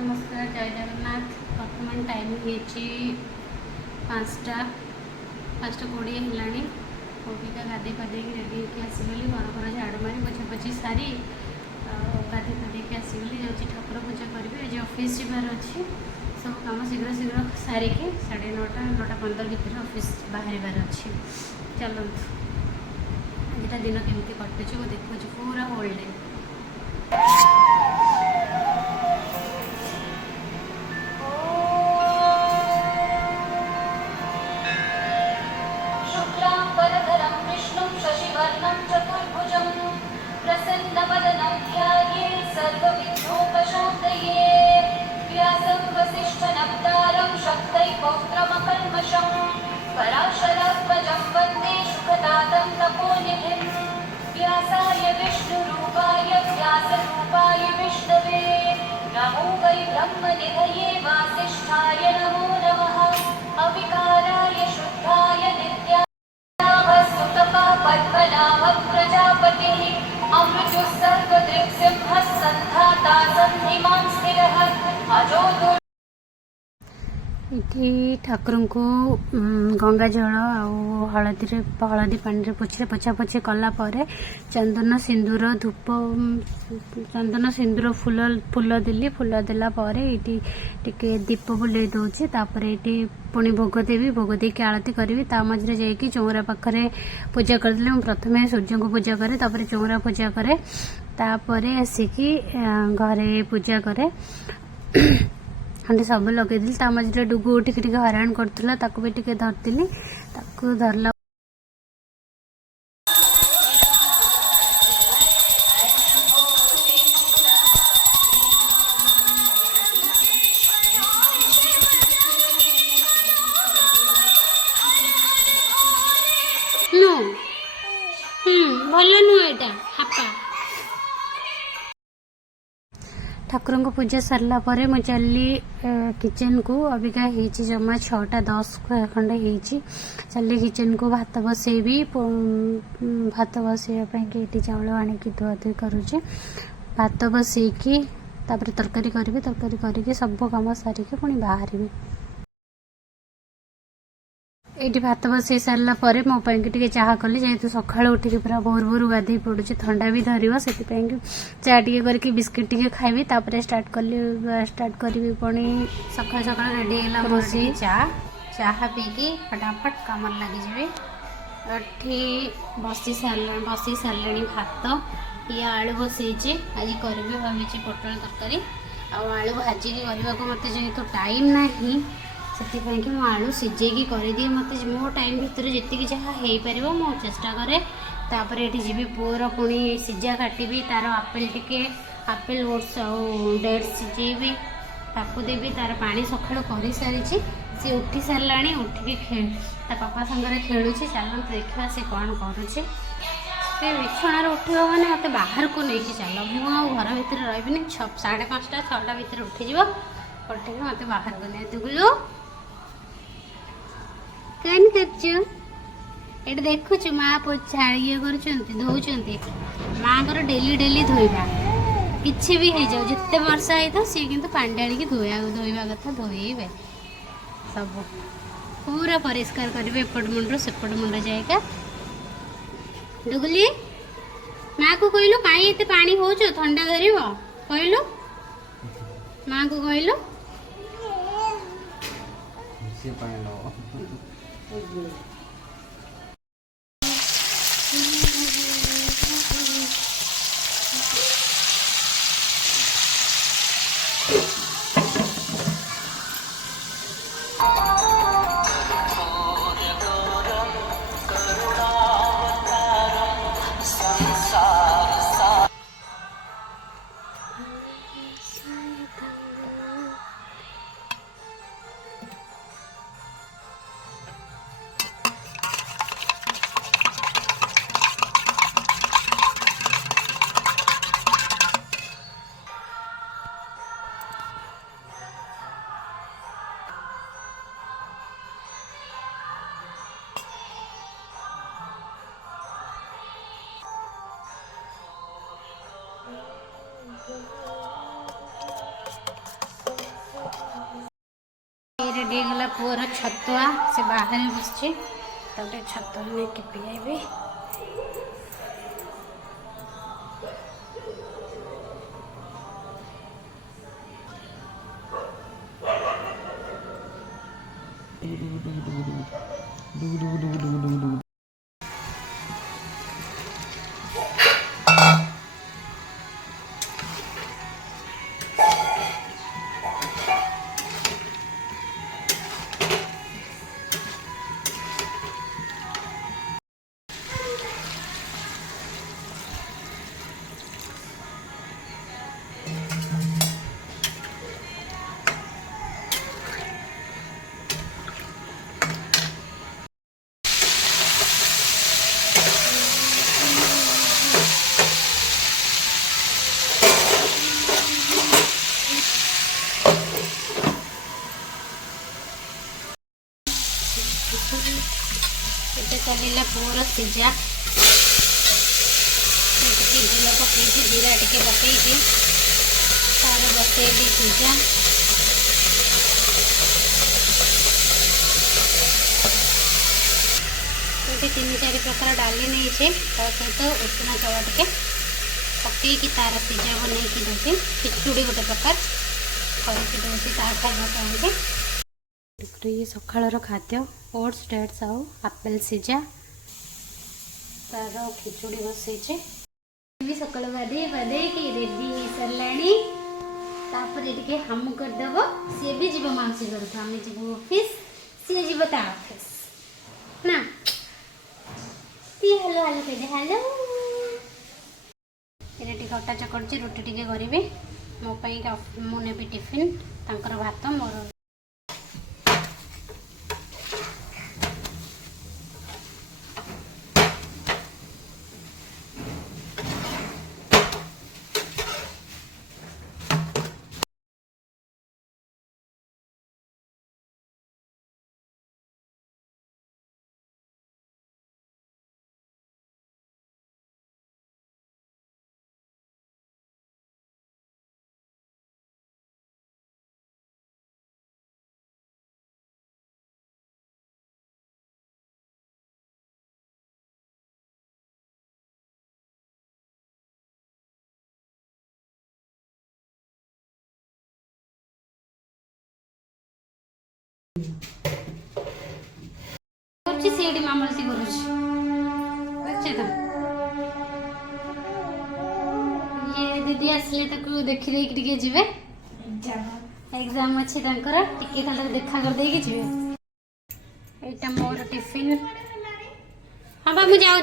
नमस्कार जय जगन्नाथ। बर्तमान टाइम हो 5:20 है। कविका गाधे पाधे रेडी होकर आसगली घर घर झाड़ू मारी पोछा पोछी सारी गाधे पाधे आसगली जाऊँगी ठाकुर पूजा करी। आज ऑफिस जबार अच्छी सब कम शीघ्र शीघ्र सारिकी 9:30 9:15 भितर ऑफिस बाहर अच्छी। चलते आज दिन केमती कटुच देखुच पूरा होल डे। पराशरात्मजं वन्दे सुखदातं तपोनिधिं व्यासाय विष्णुरूपाय व्यासरूपाय विष्णवे नमो वै ब्रह्मनिधये वासिष्ठाय नमो नमः अविकाराय शुद्धाय नित्याय सुतपः पद्मनाभः प्रजापतिः अमृतः सर्वदृक्सिंहः सन्धाता सन्धिमां स्थिरः अजो ये ठाकुर को गंगा जल हलदी पानी पोछा पोछी कलापर चंदन सिंदूर धूप चंदन सिंदूर फूल देली फूल देलापर ये दीप बुले दूसरी ये पुणी भोग देवी भोग दे आरती करी मझे जाकि चौरा पाखे पूजा करदे। प्रथम सूर्य को पूजा करे तापर चौरा पूजा करे तापर आसिकी घरे पूजा करे हाँ सब लगेदी मझे डुगु उठिक हराण करूला भी टे धरती धरला भल नुह एटा हापा ठाकुर को पूजा सरला परे मैं चली किचन को अबिका जमा 6:10 खंडे चली किचन को भात बसैबी भात बसैवाई कि चाउल आणिकी धुआ धुई करुचे भात बसैकी तरकारी करी तरकारी करके सब कम सारिकी पुणी बाहर ये भात बसई सारा मो टे चाह कली जेहेतु सका उठिक पूरा भोर भोर गाधे पड़ू ठंडा भी धरव से चा टे करके बिस्किट टे खाइबी स्टार्ट करी पुणी सका सका रेडी है रोषे चाह पीकी फटाफट कम लगी बसी सारे भात ये आलू बसई आज करी भाई पोटल तरकारी आलू भाजिकी करने को मत जेहेतु टाइम ना से आलू सीझेकी करदिए मत मो टाइम भितर जी जहाँ हो पार मो चेष्टा करे तापर ये जी पुअर पुणी सीझा काटि तार आपेल टिके आपेल ओट्स डेट्स सीझेबी ताकू देवी तार पानी सका कर सारी सी उठी सारा उठिकी पापा सागर खेलुँ चलते देखा सी कौन करुचे बिछणार उठ मैंने मत बाहर को लेकिन चल मुझे घर भितर रही 5:30 6टा भितर उठीज उठे मत बाहर को नहीं दुगुलू कौन कर देखु माँ पोछा ये कर माँ को डेली डेली धोइबा किसी भी हो जाओ जिते वर्षा होता सी कि पानी ढाड़ी धोइबा कथा धोइबे सब पूरा परिष्कार करेंगे एपट मुंड सेपट मुंड जाएगा। डुगली माँ को कहलु कहीं एत पानी हो ठंडा धर कहलु माँ को कहलु रेडी गला पुअर छतुआ से बाहर बसचे तो छतुआ नहीं पिएबी चलिला पूरा सीझा तेल पकई जीरा टे पकई तार बसैली सीझा ये 3-4 प्रकार डाली नहीं सहित उषुना चाउल टे पकईकि तार सीझा बनईकि दूसरी खिचुड़ी गोटे प्रकार करके दूसरी ता खाइबा ये सकाळ खाद्य ओट्स डेट्स आउ आपेल सीझा तार खिचुड़ी बसईचे सकाळ बाधे बाधे कि रेडी हो सारे तापर हम करदेव सी भी जीव मौसी घर को आम जीव ऑफिस सी जीव ता ऑफिस ना हेलो हेलो कह हेलो ये अटा चकड़ी रुटी टी करी मोपाई मुझे टिफिन तांकर भात मोर सीडी मामलती ये दीदी आसले देखी देखे जीवे एग्जाम अच्छे टिके देखा कर देगी जीवे एटा मोर टिफिन हाँ बा मुझे जाऊँ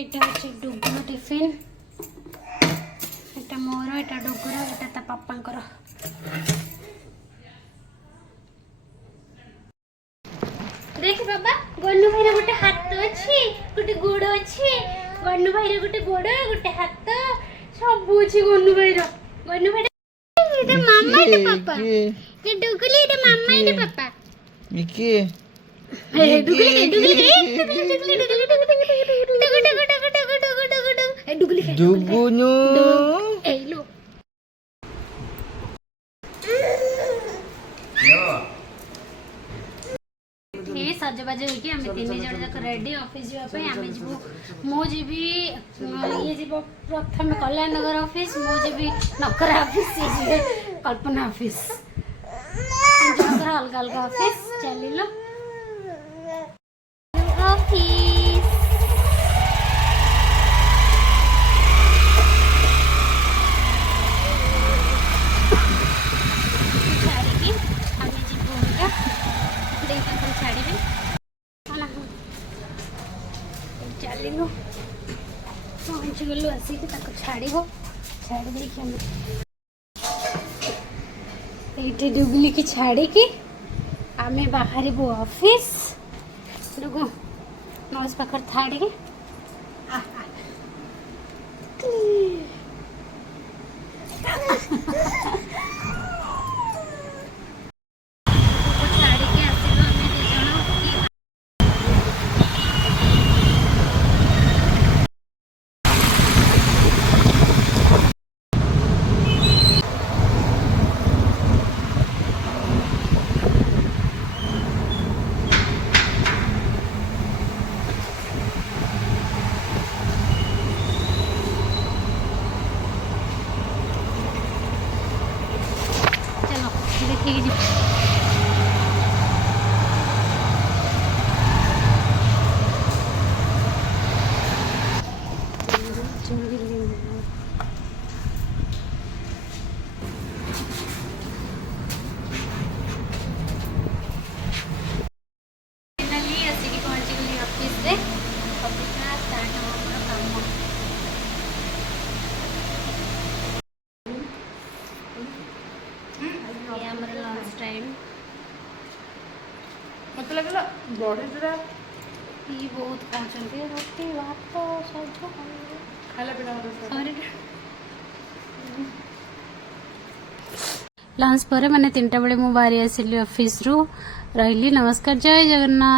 एटा हচ্ছে डुगुर टिफिन एटा मोर एटा डुगुर एटा ता पापांकर देख बाबा गन्नू भाई गोटे हाथ अच्छी गोटे गोड़ अच्छी गन्नू भाई गोटे गोड़ गोटे हाथ सब अच्छी गन्नू भाई ये मामा ये पापा ये डुगली ये मामा ये पापा ये के ए डुगली डुगली डुगली दुगुनु ए लो सजबाज होगी आम 3 जन जाक रेडी ऑफिस जावाई आम जीव मु जीवी ये जीव प्रथम कल्याण नगर ऑफिस मु जीवी नकरा ऑफिस ये जीवे कल्पना ऑफिस अलग अलग ऑफिस चलिल ऑफिस छाड़ी आम जीव छाड़ी चलिलु पहुँच गलु आसिक छाड़ छाड़ ये डुगली की छाड़ी की आम बाहर ऑफिस डुगु नौस पाखर थाड़ी ठीक जी फाइनाली आसिक पहुँची गली ऑफिस रे अबिका स्टार्ट हो मोर काम ये हमर लंच टाइम मत लगला बॉडी पूरा ये बहुत खाचंती रोटी भात सब खाला पिला सॉरी लंच पर मैंने 3टा बेले मु बाहरी आसिली ऑफिस रु रही नमस्कार जय जगन्नाथ।